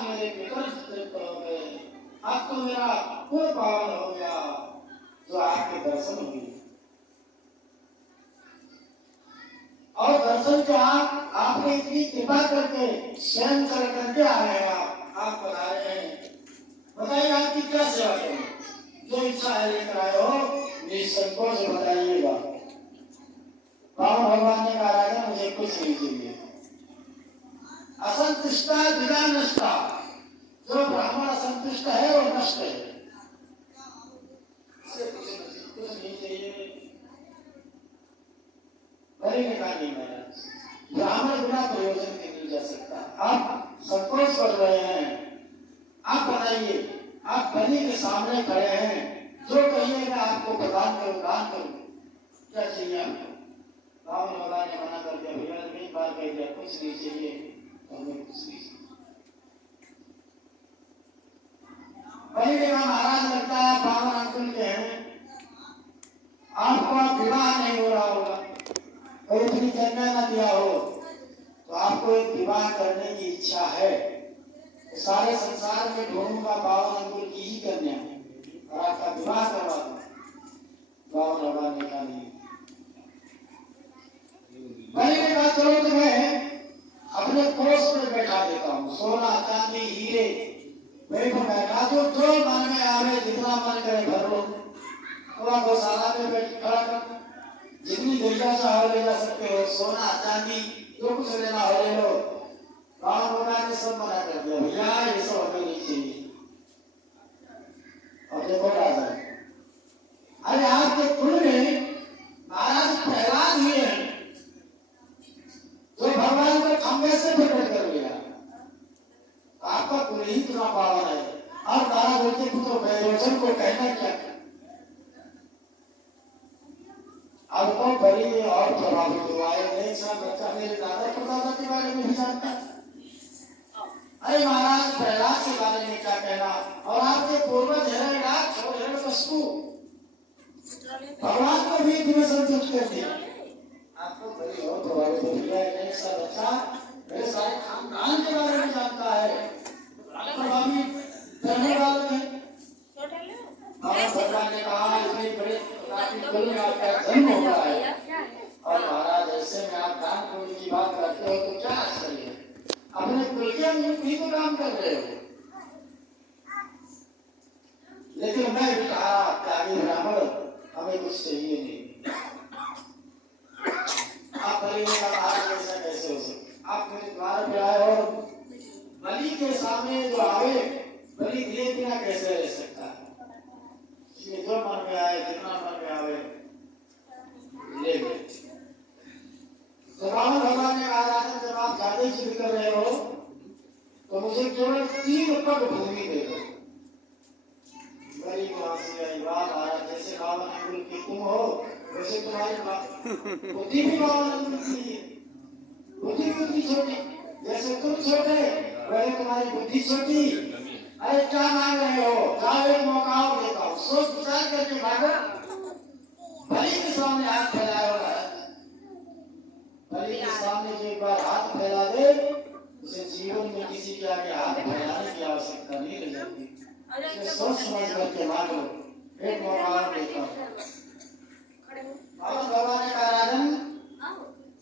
आज मेरे पितर तृप्त हो गए, अब तो मेरा कुल पावन हो गया जो आपके दर्शन हुए। और दर्शन के आपने इतनी कृपा करके स्वयं चल करके आ रहे हैं, आप बता रहे हैं, बताइए आपकी क्या सेवा करें, जो इच्छा है लेकर आए हो निसंकोच बताइएगा। राम भगवान ने कहा राजा मुझे कुछ नहीं चाहिए, असंतुष्टा विदा नष्टा, जो ब्राह्मण असंतुष्ट है वो नष्ट है, कुछ नहीं चाहिए। बलि ने कहा नहीं महाराज, ब्राह्मण बिना प्रयोजन के नहीं जा सकता, आप संतोष कर रहे हैं, आप बताइए, आप बलि के सामने खड़े हैं, जो कहिएगा आपको प्रदान करूं, दान करूं, क्या चाहिए आपको? रावण भगवान ने मना कर दिया, भैया एक बार कह दिया कुछ नहीं चाहिए, हमें कुछ नहीं चाहिए। बलि ने कहा महाराज लगता है ब्राह्मण अंकुल के हैं, आपको विवाह नहीं हो रहा होगा, कोई इतनी कन्या न दिया हो, तो आपको एक विवाह करने की इच्छा है, तो सारे संसार में ढूंढूंगा बावन अंकुल की ही कन्या और आपका विवाह करवा दूं। रावण भगवान ने कहा नहीं। बलि ने कहा चलो तुम्हें अपने कोष में बैठा देता हूँ, सोना चांदी हीरे बैठो, बैठा जो जो मन में आवे, जितना मन करे भर लो, थोड़ा गौशाला में बैठ खड़ा कर, जितनी गैया चाहो ले जा सकते हो, सोना चांदी जो कुछ लेना हो ले लो। रावण भगवान ने सब मना कर दिया, भैया ये सब हमें नहीं चाहिए। और देखो राजा, अरे आपके कुल में महाराज प्रहलाद हुए हैं, जो भगवान को खंभे से प्रकट कर लिया, आपका कुल ही इतना पावन है, और तारा बोलते पुत्र वैरोचन को कहना क्या? अब तो बड़ी और प्रभावित हुआ है, नहीं सा बच्चा मेरे दादा परदादा के बारे में भी जानता है। अरे महाराज प्रहलाद के बारे में क्या कहना, और आपके पूर्वज हिरण्यराक्ष और हिरण्यकश्यप भगवान को भी इतने संतुष्ट कर दिया, आपको बड़ी और प्रभावित हो गया है, नहीं सा बच्चा मेरे सारे खानदान के बारे में जानता है, प्रभावित करने वाले हैं। भगवान ने कहा इतने बड़े कुल में आपका जन्म हो रहा है, और महाराज ऐसे में आप दान पुण्य की बात करते हो तो क्या आश्चर्य है, अपने कुल के अनुरूप ही तो काम कर रहे हो। लेकिन मैं भी कहा त्यागी ब्राह्मण हमें कुछ चाहिए नहीं, आप बलि ने कहा महाराज ऐसा कैसे हो सकता, आप मेरे द्वार पे आए और बलि के सामने जो आवे बलि दिए बिना कैसे रह सकता है, जो मन में आए जितना मन में आवे ले लो। तो रावण भगवान ने कहा राजा जब आप ज्यादा जिद कर रहे हो तो मुझे केवल 3 पग भूमि दे दो। बड़ी हंसी आई, वाह महाराज जैसे बावन अंगुल की तुम हो वैसे तुम्हारी बुद्धि भी बावन अंगुल की है, बुद्धि छोटी, जैसे तुम छोटे वैसे तुम्हारी बुद्धि छोटी। अरे क्या मांग रहे हो, जाओ एक मौका और देता हूँ, सोच विचार करके मांगो। बलि के सामने हाथ फैलाया होगा, बलि के सामने जो एक बार हाथ फैला दे उसे जीवन में किसी के आगे हाथ फैलाने की आवश्यकता नहीं रह जाती, उसे सोच समझ करके मांग लो, एक मौका और देता हूँ। भगवान ने कहा राजन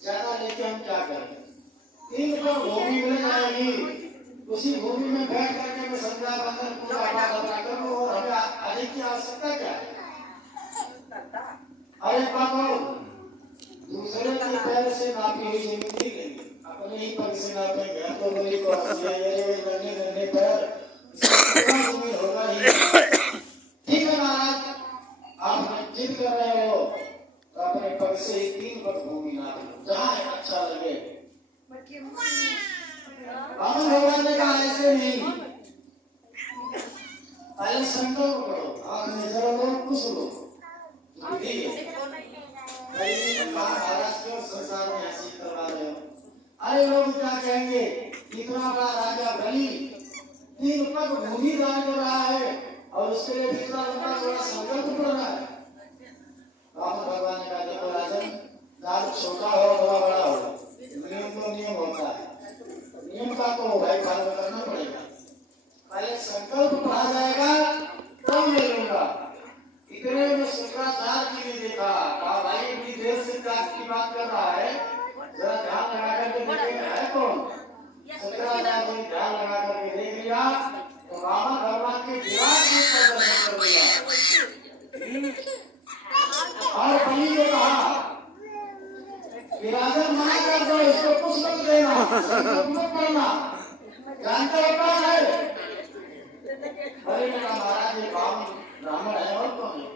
ज्यादा लेके हम क्या करें, 3 पग भूमि मिल जाएगी, उसी भूमि में बैठ करके मैं संध्या बंदन पूजा पाठ करूं, और हमें अधिक की आवश्यकता क्या है। अरे बाबू दूसरे के पैर से नापी हुई जमीन नहीं गई, अपने ही पग से नापेंगे तो मेरी को गंदे पैर जमीन होगा ही। ठीक है महाराज आप जिद कर रहे हो तो अपने पग से 3 पग भूमि नाप लो, जहाँ अच्छा लगे। रावण भगवान ने कहा ऐसे नहीं, पहले संकल्प करो, आंख में जरा लो, कुछ लो, महाराष्ट्र संसार में हंसी करवा रहे हो। अरे लोग क्या कहेंगे, इतना बड़ा राजा बलि 3 पग भूमि दान कर रहा है और उसके लिए इतना लंबा चौड़ा संकल्प कर रहा है। रावण भगवान ने कहा देखो राजन, दान छोटा हो बड़ा हो, नियम तो नियम होता है, नियम का तो भाई पालन करना पड़ेगा। जानते हो कौन है? बलि ने कहा महाराज ये ब्राह्मण है और कौन है?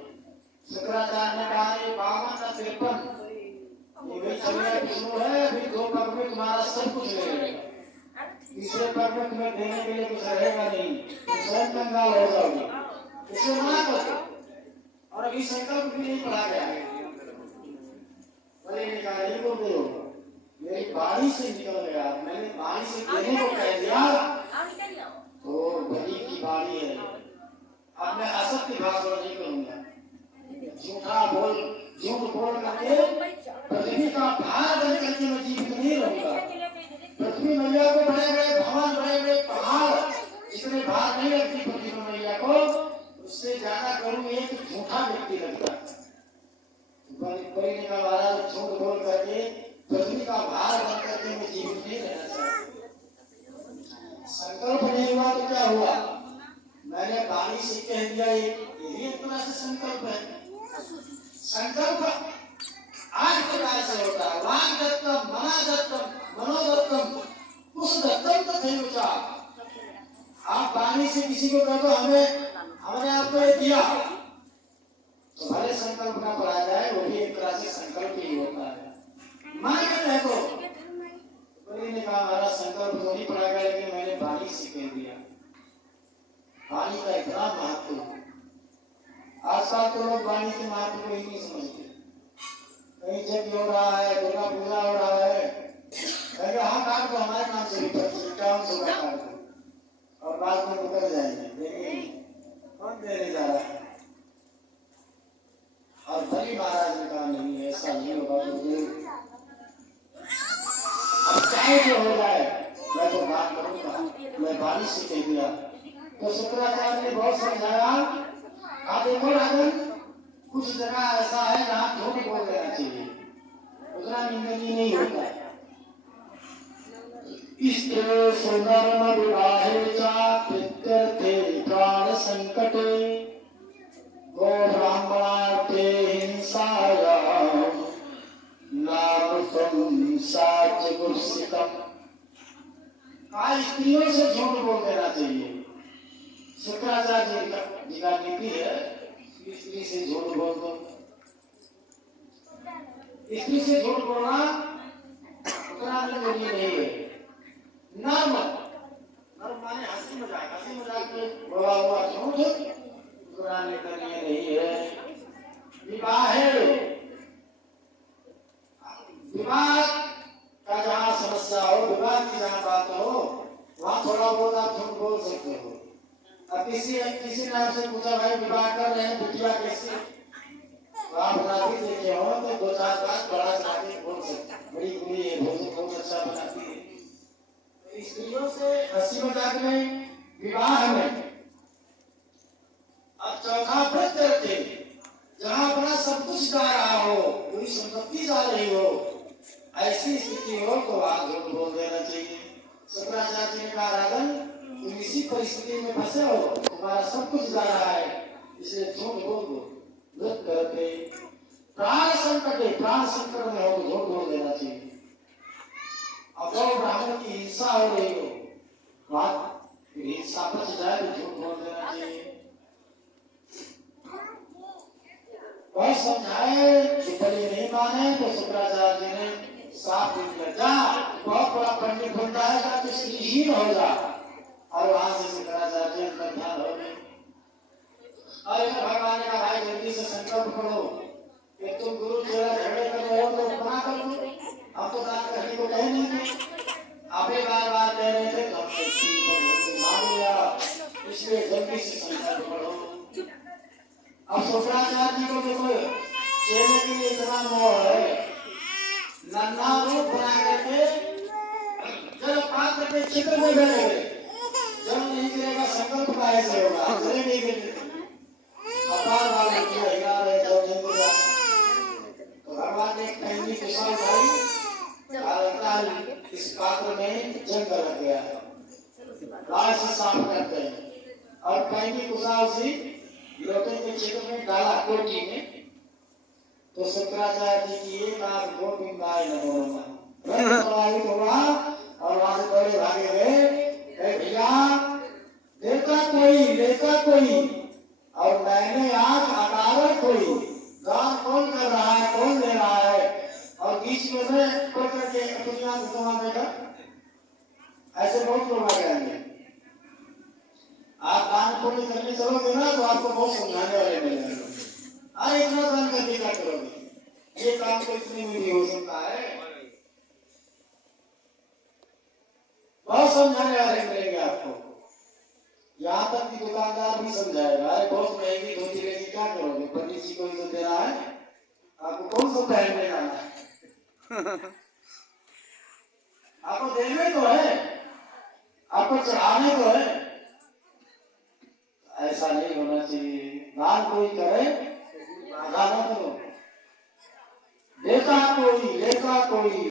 शुक्राचार्य ने कहा ये 52 या 53 ये भी चलिए विष्णु है, अभी 2 पग में तुम्हारा सब कुछ ले लेगा, तीसरे पग में तुम्हें देने के लिए कुछ रहेगा नहीं, तुम स्वयं कंगाल हो जाओगे, इसे मना करो। और अभी संकल्प भी नहीं पढ़ा गया है। बलि ने कहा ये बोल रहे हो, मेरी वाणी से निकल गया, मैंने वाणी से देने को कह दिया तो बलि की वाणी है, अब मैं असत्य भाषण नहीं करूंगा, झूठ बोल करके पृथ्वी का भार बन करके मैं जीवित नहीं रहूंगा। पृथ्वी मैया को बड़े बड़े भवन, बड़े बड़े पहाड़, जितने भार नहीं लगती पृथ्वी मैया को, उससे ज्यादा करूं एक झूठा व्यक्ति लगता है। बलि ने कहा महाराज झूठ बोल करके पृथ्वी का भार बन करके मैं जीवित नहीं रहना चाहता। संकल्प नहीं हुआ तो क्या हुआ? मैंने वाणी से कह दिया, यही एक तरह से संकल्प है। संकल्प आज प्रकार से होता है, वांग दत्तम, मना दत्तम, मनोदत्तम, कुछ दत्तम तो नहीं बचा। आप वाणी से किसी को कह दो हमने आपको ये दिया, तो भले संकल्प ना पढ़ा जाए, वो भी एक तरह से संकल्प ही होता है। मान के रह दो। बलि ने कहा हमारा संकल्प तो नहीं पढ़ा गया, लेकिन मैंने वाणी से कह दिया। वाणी का इतना महत्व है, आजकल तो लोग वाणी के महत्व को ही नहीं समझते। कहीं जब हो रहा है, दुर्गा पूजा हो रहा है, कहेंगे हाँ काट दो, हमारे नाम से भी 51 काट दो, और बाद में मुकर जाएंगे, कौन देने जा रहा है? और बलि महाराज ने कहा नहीं ऐसा नहीं होगा, अब चाहे जो हो जाए मैं तो बात करूंगा, मैं वाणी से कह दिया। तो शुक्राचार्य ने बहुत समझाया, आप देखो राजन, कुछ जगह ऐसा है जहाँ झूठ बोल देना चाहिए, उतना निंदनीय नहीं होता। स्त्रो सुंदरम विवाहे चा पितृते प्राण संकटे गो ब्राह्मणार्थे हिंसायाम नाम साच गुर्सितम। स्त्रियों से झूठ बोल देना चाहिए। शुक्राचार्य जी का नीति है, स्त्री से झूठ बोल दो। स्त्री से झूठ बोलना उतना निंदनीय नहीं है। नर्म माने हंसी मजाक में बोला हुआ झूठ उतना निंदनीय नहीं है। विवाह का जहाँ समस्या हो, विवाह की जहाँ बात हो, वहाँ थोड़ा बहुत आप झूठ बोल सकते हो। अब किसी ने आपसे पूछा भाई विवाह कर रहे हैं बिटिया कैसे, तो आप बनाती देखे हो तो 2-4 बात बड़ा बनाती बोल सकते, बड़ी कुड़ी है, भोजन बहुत अच्छा बनाती है। तो स्त्रियों से हंसी मजाक में, विवाह में। अब चौथा व्रत करके जहाँ अपना सब कुछ जा रहा हो, पूरी संपत्ति जा रही हो, ऐसी स्थिति हो तो आप झूठ बोल देना चाहिए। शुक्राचार्य जी ने कहा राजन तुम इसी परिस्थिति में फंसे हो, तुम्हारा सब कुछ जा रहा है, इसलिए झूठ बोल दो। व्रत करके प्राण संकट में हो तो झूठ बोल देना चाहिए। अब तो ब्राह्मण की हिंसा हो रही हो, बात हिंसा बच जाए तो झूठ बोल देना चाहिए। वह समझाए कि बलि नहीं माने तो शुक्राचार्य जी ने साफ दिया, जा बहुत बड़ा पंडित बनता है, जा तो श्रीहीन हो जा। और वहां से शुक्राचार्य जी का ध्यान हो गए। और भगवान ने कहा भाई जल्दी से संकल्प करो कि तुम गुरु चेला झगड़े कर रहे हो तो बना कर लो, हम तो दान करने को कहे नहीं थे, आप ही बार कह रहे थे तो हमने मान लिया, इसलिए जल्दी से संकल्प करो। अब शुक्राचार्य जी को देखो चेले के लिए इतना मोह है, नन्हा रूप बना करके जल पात्र पे चित्र में बैठे, जल नहीं गिरेगा संकल्प का ऐसे होगा, जल नहीं गिरेगा अपार वाले की हिला रहे जल नहीं गिरा। तो भगवान ने पहली कुशा उठाई और इस पात्र में जंग लग गया है, लाश से साफ करते हैं और पहली कुशा उसी लोटे के चित्र में डाला कोटी में। तो शुक्राचार्य जी की एक आंख गोविंदाय नमो नमः प्रभावित हुआ और वहां से बड़े भागे गए, करोगे ना तो आपको बहुत समझाने वाले मिलेंगे। अरे इतना दान करके क्या करोगे, ये काम तो इतने में भी हो सकता है। बहुत समझाने वाले मिलेंगे आपको। यहाँ तक कि दुकानदार भी समझाएगा, अरे बहुत महंगी धोती लेके क्या करोगे, पंडित जी को ही तो दे रहा है, आपको कौन सा पहनने जाना है। आपको देने तो है, आपको चढ़ाने तो है। ऐसा नहीं होना चाहिए। दान कोई करे, आधा न करो। देता कोई, लेता कोई।